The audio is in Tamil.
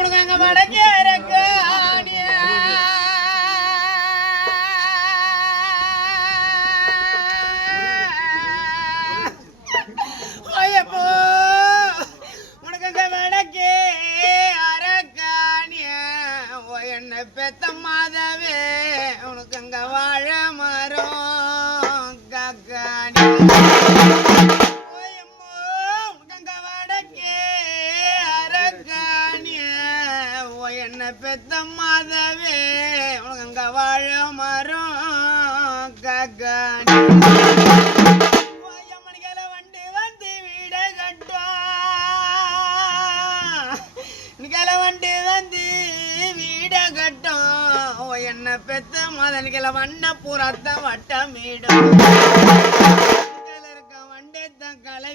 உனக்கு வடக்கே இருக்கு பெத்த மாதவே உனக்கு அங்க வாழ மரம் காக்காணி உனக்கு அங்க வடக்கே அரக்காணிய என்ன பெத்த மாதவே உனக்கு அங்க வாழ மரம் காக்காணி மணிகளை வண்டி வந்து வீட கட்டும் நிக்கல வண்டி வந்து கட்டும் என்ன பெத்த மதன்கள வண்ண புறத்த வட்டமீடும் இருக்க வண்டே கலை